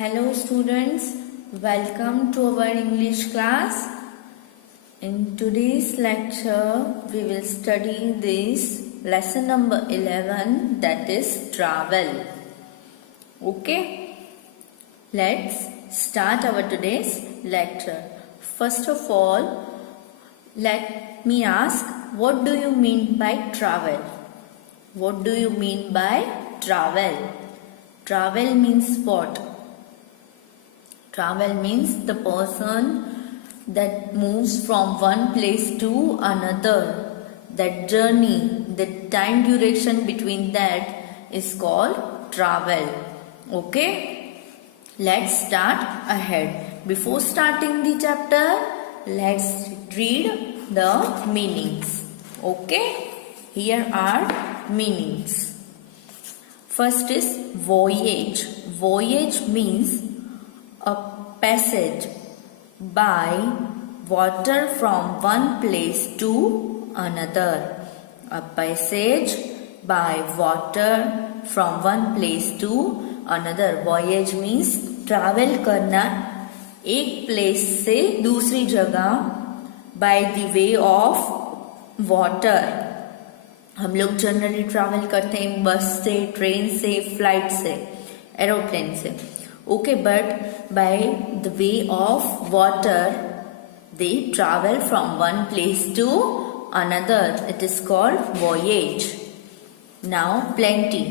Hello students, welcome to our English class. In today's lecture, we will study this lesson number 11, that is travel. Okay, let's start our today's lecture. First of all, let me ask, what do you mean by travel? What do you mean by travel? Travel means what? Travel means the person that moves from one place to another. That journey, the time duration between that is called travel. Okay? Let's start ahead. Before starting the chapter, let's read the meanings. Okay? Here are meanings. First is voyage. Voyage means a passage by water from one place to another. A passage by water from one place to another. Voyage means travel करना एक place से दूसरी जगह by the way of water. हम लोग generally travel करते हैं बस से, ट्रेन से, फ्लाइट से, एरोप्लेन से. Okay, but by the way of water, they travel from one place to another. It is called voyage. Now, plenty.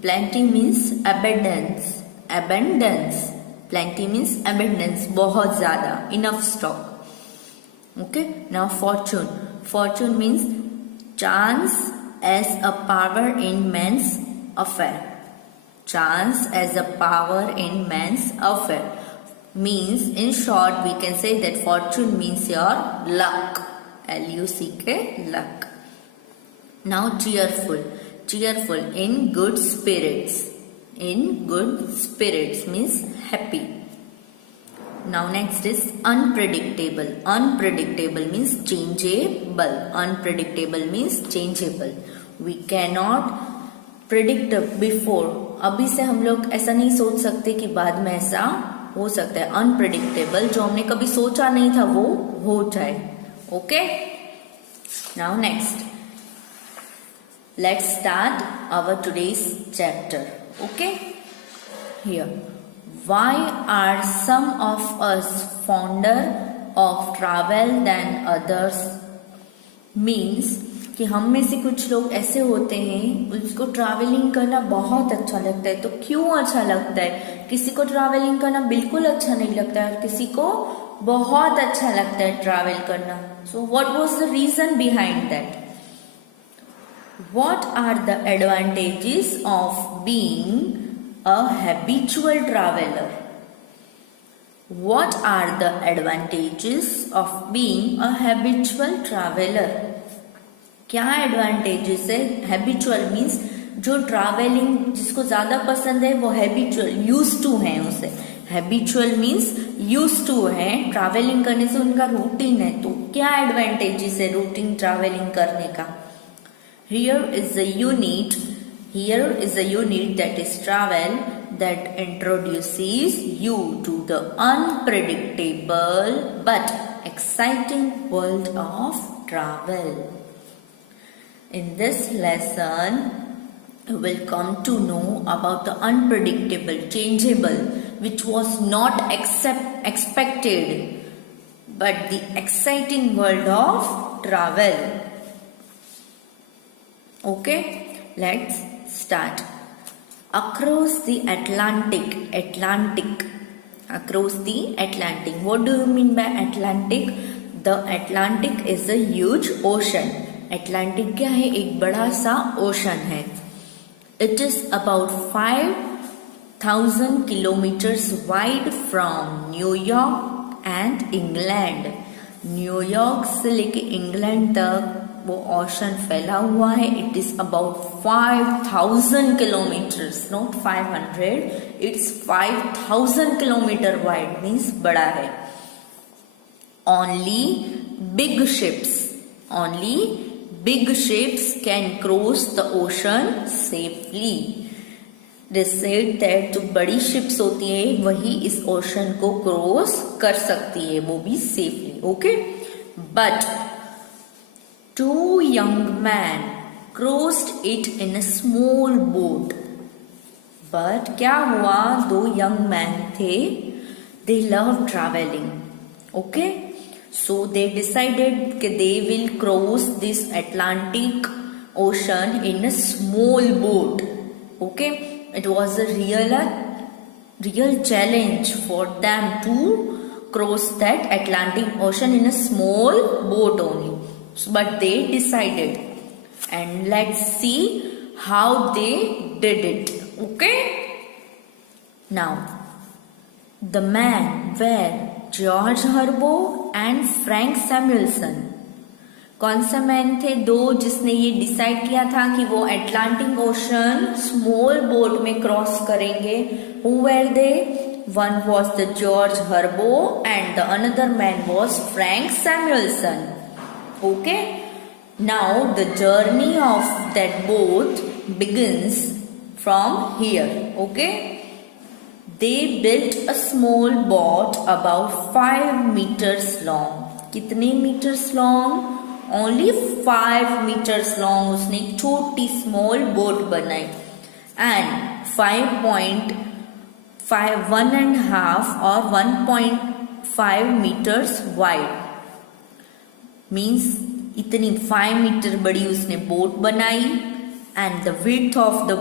Plenty means abundance. Abundance. Plenty means abundance. बहुत ज़्यादा. Enough stock. Okay. Now, fortune. Fortune means chance as a power in man's affair. Chance as a power in man's affair means, in short, we can say that fortune means your luck. L-U-C-K, luck. Now, cheerful. Cheerful, in good spirits. In good spirits means happy. Now, next is unpredictable. Unpredictable means changeable. Unpredictable means changeable. We cannot predict before. अभी से हम लोग ऐसा नहीं सोच सकते कि बाद में ऐसा हो सकता है. अनप्रिडिक्टेबल, जो हमने कभी सोचा नहीं था वो हो जाए. Okay, now next let's start our today's chapter. Okay, here why are some of us fonder of travel than others means कि हम में से कुछ लोग ऐसे होते हैं उसको ट्रैवलिंग करना बहुत अच्छा लगता है. तो क्यों अच्छा लगता है? किसी को ट्रैवलिंग करना बिल्कुल अच्छा नहीं लगता है और किसी को बहुत अच्छा लगता है ट्रैवल करना. So what was the reason behind that? What are the advantages of being a habitual traveller? What are the advantages of being a habitual traveller? क्या एडवांटेजेस है? हैबिचुअल मीन्स जो ट्रैवलिंग जिसको ज्यादा पसंद है वो हैबिचुअल, यूज टू है उसे. हैबिचुअल मीन्स यूज टू है, ट्रैवलिंग करने से उनका रूटीन है. तो क्या एडवांटेजेस है रूटीन ट्रैवलिंग करने का? Here is the unit that is travel that introduces you to the unpredictable but exciting world of travel. In this lesson, you will come to know about the unpredictable, changeable, which was not expected, but the exciting world of travel. Okay, let's start. Across the Atlantic. Across the Atlantic. What do you mean by Atlantic? The Atlantic is a huge ocean. Atlantic क्या है? एक बड़ा सा ocean है. It is about 5,000 kilometers wide from New York and England. New York से लेके England तक वो ओशन फैला हुआ है. It is about 5,000 kilometres, not 500. It's 5,000 kilometre wide, means बड़ा है. Only big ships can cross the ocean safely. They said that जो बड़ी ships होती है वही इस ocean को क्रॉस कर सकती है, वो भी safely. Okay? But 2 young men crossed it in a small boat. But क्या हुआ, 2 young men थे, they love traveling. Okay? So they decided that they will cross this Atlantic Ocean in a small boat. Okay? It was a real challenge for them to cross that Atlantic Ocean in a small boat only. But they decided, and let's see how they did it. Okay? Now, the men were George Herbo and Frank Samuelson. कौन सा man थे, 2 जिसने ये decide किया था कि वो Atlantic ocean small boat में क्रॉस करेंगे. Who were they? One was the George Herbo and the another man was Frank Samuelson. Okay? Now the journey of that boat begins from here. Okay? They built a small boat about 5 meters long. कितने meters long? Only 5 meters long. उसने एक छोटी small boat बनाई and 1.5 or 1.5 meters wide. Means इतनी 5 metre बड़ी उसने boat बनाई and the width of the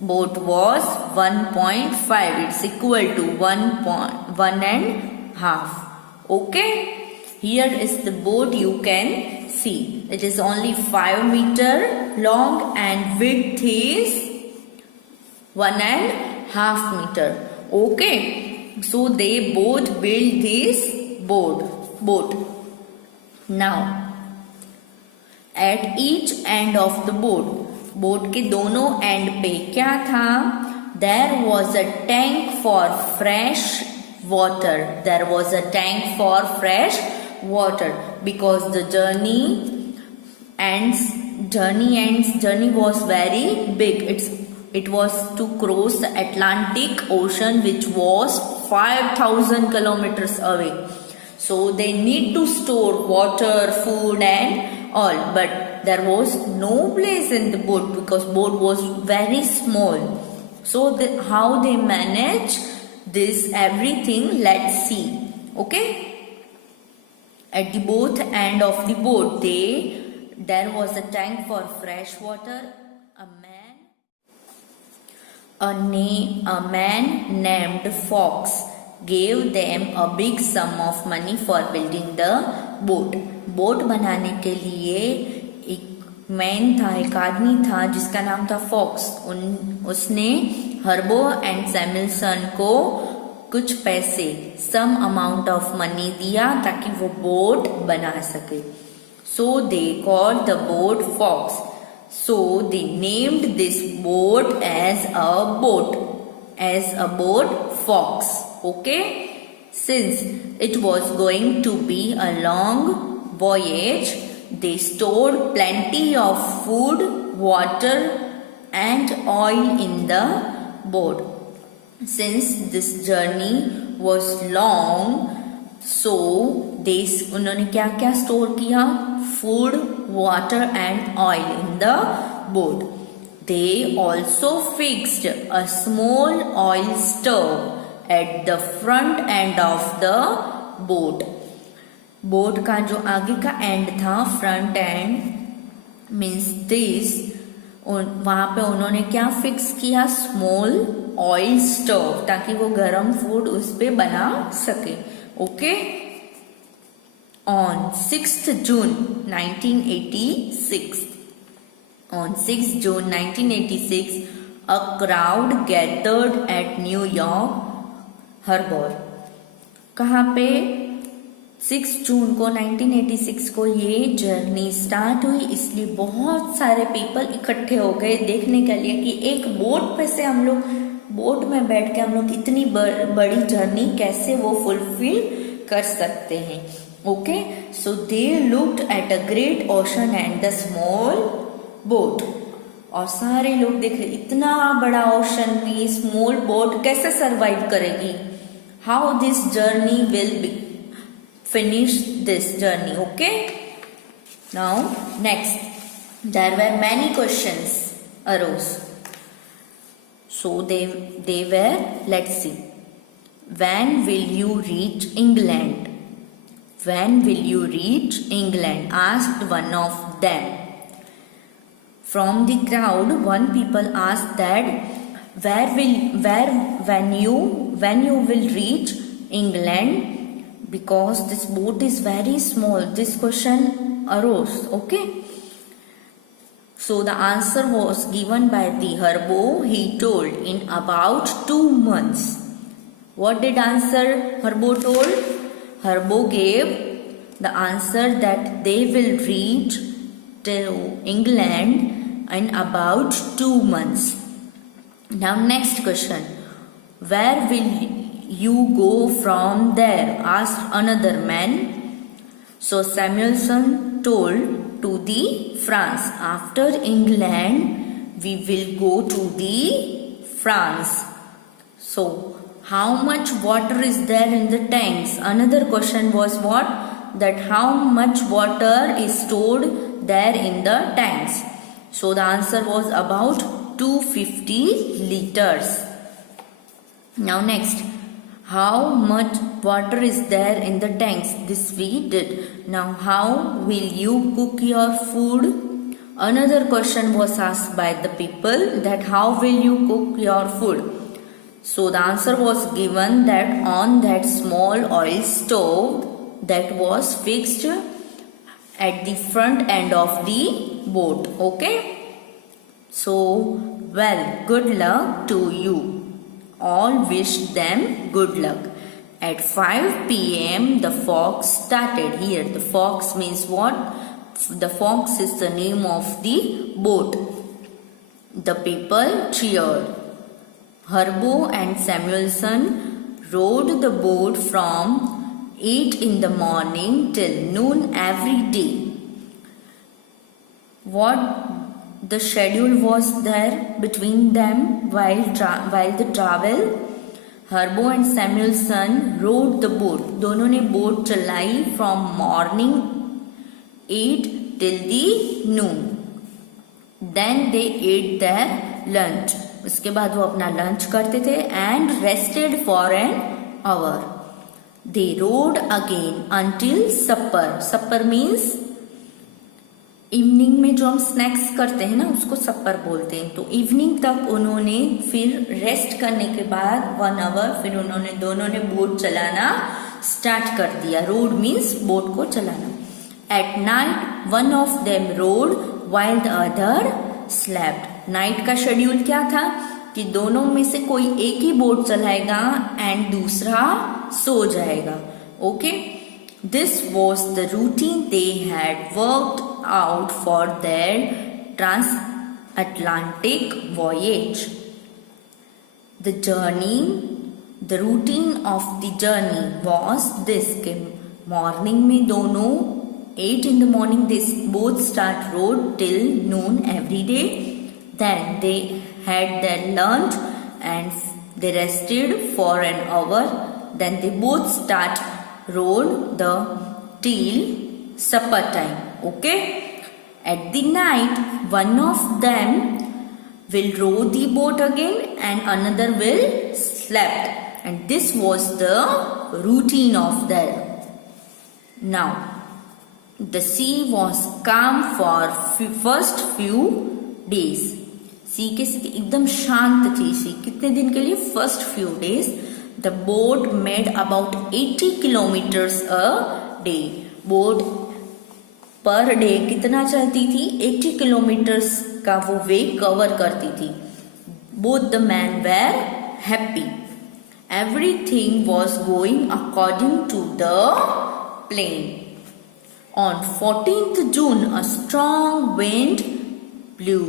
boat was 1.5. It's equal to 1.5. Okay? Here is the boat, you can see. It is only 5 meter long and width is 1.5 meter. Okay? So they both built this boat. Now, at each end of the boat के दोनों and पे क्या था, there was a tank for fresh water. There was a tank for fresh water because the journey was very big. It was to cross the Atlantic Ocean, which was 5,000 kilometers away. So they need to store water, food and all, but there was no place in the boat because boat was very small. So how they manage this everything, let's see. Okay? At the both end of the boat, there was a tank for fresh water. A man named Fox gave them a big sum of money for building the boat. Boat बनाने के लिए एक man था, एक आदमी था जिसका नाम था फॉक्स. उसने हर्बो एंड सैमुएल्सन को कुछ पैसे, सम अमाउंट ऑफ मनी दिया ताकि वो बोट बना सके. So they called the boat fox. So they named this boat as a boat fox. Okay? Since it was going to be a long voyage, they stored plenty of food, water and oil in the boat. Since this journey was long, so उन्होंने क्या क्या store किया, food, water and oil in the boat. They also fixed a small oil stove at the front end of the boat. Boat का जो आगे का and था, front end means this, वहां पे उन्होंने क्या फिक्स किया, स्मॉल ऑयल स्टोव, ताकि वो गरम फूड उस पे बना सके. Okay? On 6th June 1986, on 6th June 1986, a crowd gathered at New York हर्बर. कहाँ पे? 6 जून को 1986 को ये जर्नी स्टार्ट हुई, इसलिए बहुत सारे पीपल इकट्ठे हो गए देखने के लिए कि एक बोट पे से हम लोग, बोट में बैठ के हम लोग इतनी बड़ी जर्नी कैसे वो फुलफिल कर सकते हैं. Okay? So they looked at a great ocean and the small boat. और सारे लोग देख रहे इतना बड़ा ओशन में स्मॉल बोट कैसे सरवाइव करेगी. How this journey will be finish this journey. Okay, now next there were many questions arose. So they were, let's see, when will you reach England? When will you reach England? Asked one of them. From the crowd, one people asked that when you will reach England, because this boat is very small. This question arose. Okay, so the answer was given by the Herbo. He told in about 2 months. What did answer Herbo told? Herbo gave the answer that they will reach to England in about 2 months. Now next question, where will you go from there? Asked another man. So Samuelson told, to the France. After England we will go to the France. So how much water is there in the tanks? Another question was what? That how much water is stored there in the tanks. So the answer was about 250 liters. Now next, how much water is there in the tanks? This we did. Now how will you cook your food? Another question was asked by the people, that how will you cook your food? So the answer was given that on that small oil stove that was fixed at the front end of the boat. Okay, so well, good luck to you. All wished them good luck. At 5 p.m. the fox started. Here the fox means what? The fox is the name of the boat. The people cheered. Herbo and Samuelson rowed the boat from 8 in the morning till noon every day. What the schedule was there between them while the travel? Herbo and Samuelson rowed the boat. दोनों ने boat चलाई from morning 8 till the noon. Then they ate their lunch. उसके बाद वो अपना lunch करते थे and rested for an hour. They rowed again until supper. Supper means evening में जो हम स्नैक्स करते हैं ना, उसको सपर बोलते हैं. तो इवनिंग तक उन्होंने फिर रेस्ट करने के बाद 1 आवर फिर उन्होंने दोनों ने बोट चलाना स्टार्ट कर दिया. रोड मीन्स बोट को चलाना. At night one of them road while the other slept. Night का शेड्यूल क्या था कि दोनों में से कोई एक ही बोट चलाएगा एंड दूसरा सो जाएगा. Okay, this was the routine they had worked out for their transatlantic voyage. The routine of the journey was this. Morning में दोनों 8 in the morning they both start road till noon every day. Then they had their lunch and they rested for an hour. Then they both start road till supper time. Okay, at the night one of them will row the boat again and another will sleep, and this was the routine of them. Now the sea was calm for first few days. sea के स्थिति एकदम शांत थी. सी कितने दिन के लिए? First few days. The boat made about 80 kilometers a day. Boat per day कितना चलती थी? 80 किलोमीटर्स का वो वे कवर करती थी. Both the man were happy. Everything was going according to the plan. On 14th June a strong wind blew.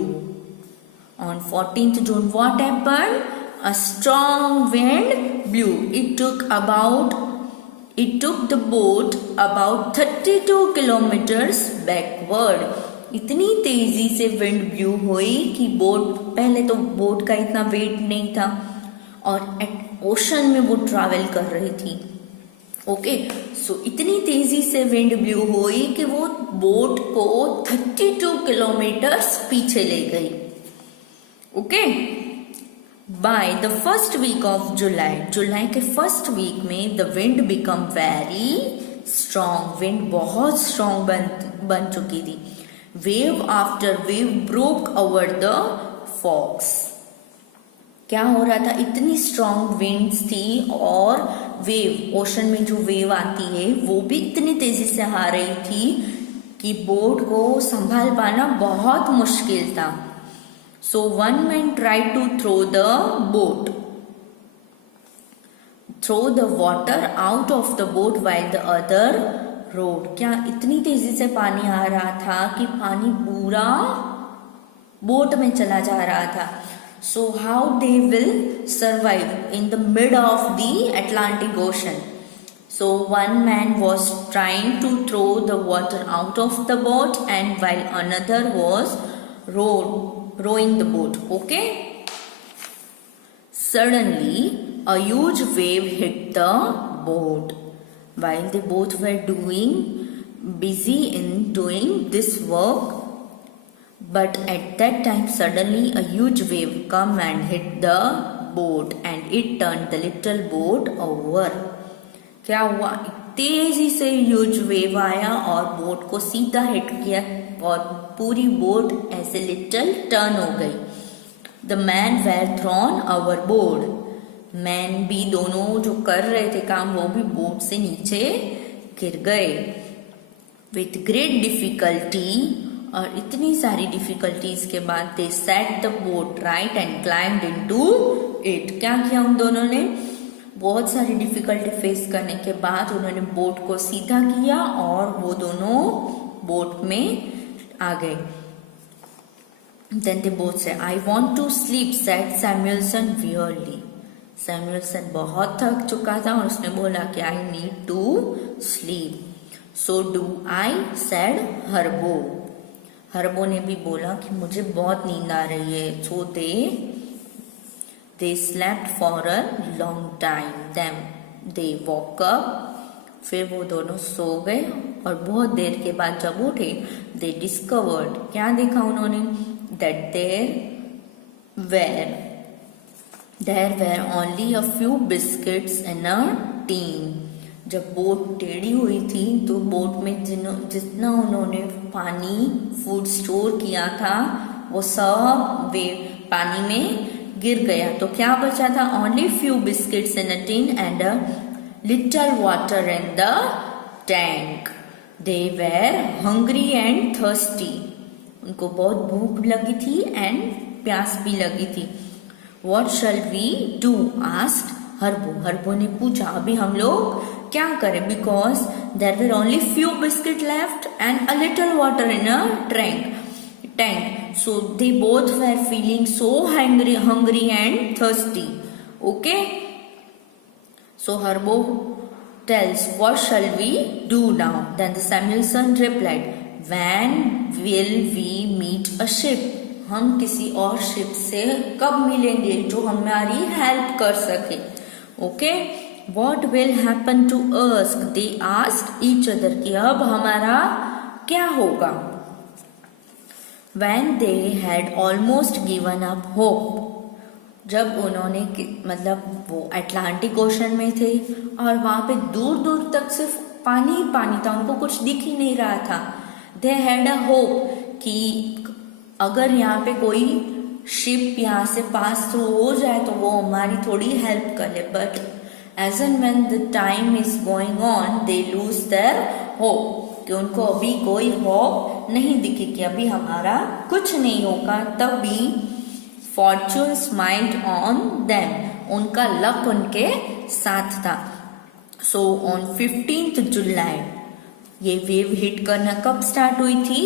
On 14th June what happened? A strong wind blew. It took the boat about 32 kilometers backward. इतनी तेजी से wind blue हुई कि boat, पहले तो boat का इतना wait नहीं था और ओशन में वो ट्रैवल कर रही थी। ओके, सो इतनी तेजी से विंड ब्लू हुई कि वो बोट को 32 किलोमीटर्स पीछे ले गई। Okay, by the first week of July, जुलाई के फर्स्ट वीक में the wind become very strong, wind बहुत स्ट्रॉन्ग बन चुकी थी। Wave after wave broke over the fogs, क्या हो रहा था, इतनी स्ट्रॉन्ग विंड्स थी और वेव, ओशन में जो वेव आती है वो भी इतनी तेजी से आ रही थी कि बोट को संभाल पाना बहुत मुश्किल था। So one man tried to throw the boat, throw the water out of the boat while the other rowed, क्या इतनी तेजी से पानी आ रहा था कि पानी पूरा बोट में चला जा रहा था। So how they will survive in the mid of the Atlantic Ocean? So one man was trying to throw the water out of the boat and while another was rowing the boat. Okay? Suddenly a huge wave hit the boat. While they both were busy in doing this work, but at that time suddenly a huge wave come and hit the boat and it turned the little boat over. क्या हुआ, तेजी से huge wave आया और boat को सीधा hit किया और पूरी बोट ऐसे लिटिल टर्न हो गई। The man were thrown overboard, man भी दोनों जो कर रहे थे काम वो भी बोट से नीचे गिर गए। विथ ग्रेट डिफिकल्टी, और इतनी सारी डिफिकल्टीज के बाद they set the boat right and climbed into it, क्या किया उन दोनों ने, बहुत सारी डिफिकल्टी फेस करने के बाद उन्होंने बोट को सीधा किया और वो दोनों बोट में आ गए। Then they both say I want to sleep, said Samuelson wearily, Samuelson बहुत थक चुका था और उसने बोला कि I need to sleep. So do I, said Herbo, Herbo ने भी बोला कि मुझे बहुत नींद आ रही है। So they slept for a long time, then they woke up, फिर वो दोनों सो गए और बहुत देर के बाद जब उठे दे डिस्कवर्ड, क्या देखा उन्होंने, that there were only a few biscuits in a tin. जब बोट टेढ़ी हुई थी तो बोट में जितना उन्होंने पानी फूड स्टोर किया था वो सब वे पानी में गिर गया। तो क्या बचा था, only few biscuits in a tin and a little water in the tank. They were hungry and thirsty, उनको बहुत भूख लगी थी एंड प्यास भी लगी थी। What shall we do, asked Herbo, Herbo ने पूछा अभी हम लोग क्या करें, because there were only few biscuit left and a little water in a tank. So they both were feeling so hungry and thirsty. Okay, so Herbo tells, what shall we do now? Then the Samuelson replied, when will we meet a ship? हम किसी और ship से कब मिलेंगे जो हमारी help कर सके। Okay, what will happen to us, they asked each other, कि अब हमारा क्या होगा। When they had almost given up hope, जब उन्होंने मतलब वो अटलांटिक ओशन में थे और वहां पे दूर दूर तक सिर्फ पानी ही पानी था, उनको कुछ दिख ही नहीं रहा था। दे हैड अ होप कि अगर यहाँ पे कोई शिप यहाँ से पास थ्रू हो जाए तो वो हमारी थोड़ी हेल्प कर ले, but as and when the time is going on they lose their hope, कि उनको अभी कोई होप नहीं दिखी कि अभी हमारा कुछ नहीं होगा। तभी फॉर्चून स्माइल्ड ऑन देम, उनका लक उनके साथ था। सो ऑन 15th जुलाई, ये वेव हिट करना कब स्टार्ट हुई थी,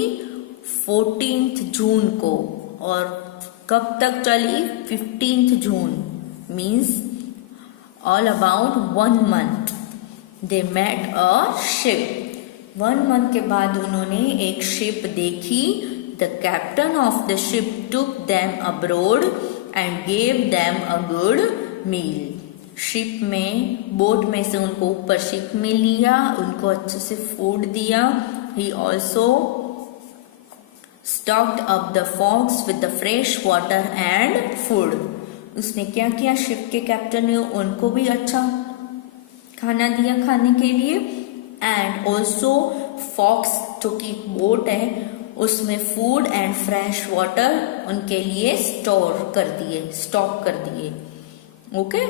14th जून को, और कब तक चली, 15th June, means all about 1 month। They met a ship, 1 month के बाद उन्होंने एक शिप देखी The captain of the ship took them abroad and gave them a good meal. Ship में बोट में से उनको ऊपर शिप में लिया, उनको अच्छे से फूड दिया. He also stocked up the frogs with the fresh water and food. उसने क्या किया, शिप के कैप्टन ने उनको भी अच्छा खाना दिया खाने के लिए. एंड ऑल्सो फॉक्स जो कि बोट है उसमें फूड एंड फ्रेश वाटर उनके लिए स्टॉक कर दिए. Okay.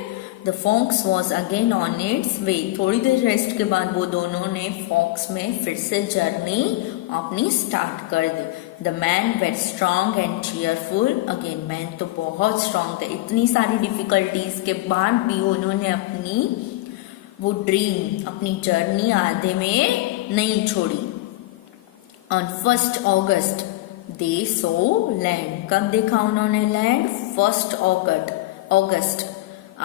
The fox was again on its way. थोड़ी देर रेस्ट के बाद वो दोनों ने फॉक्स में फिर से जर्नी अपनी स्टार्ट कर दी. The man were strong and cheerful. Again man तो बहुत स्ट्रांग थे. इतनी सारी डिफिकल्टीज के बाद भी उन्होंने अपनी वो ड्रीम, अपनी जर्नी आधे में नहीं छोड़ी. On 1 August they so land. कब देखा उन्होंने land? 1 August.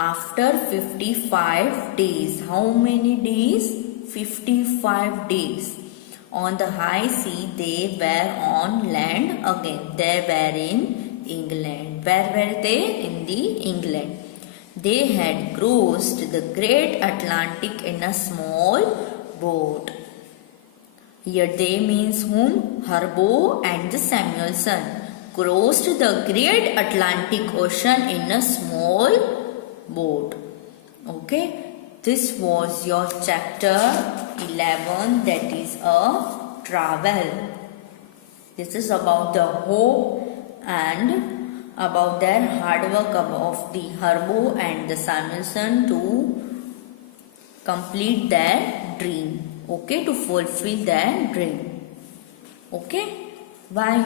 After 55 days. How many days? 55 days. On the high sea they were on land again. They were in England. Where were they? In the England. They had crossed the great Atlantic in a small boat. Here they means whom? Herbo and the Samuelson crossed the great Atlantic Ocean in a small boat. Okay, this was your chapter 11, that is a travel. This is about the hope and about their hard work of the Herbo and the Samuelson to complete their dream. Okay, to fulfill their dream. Okay, bye.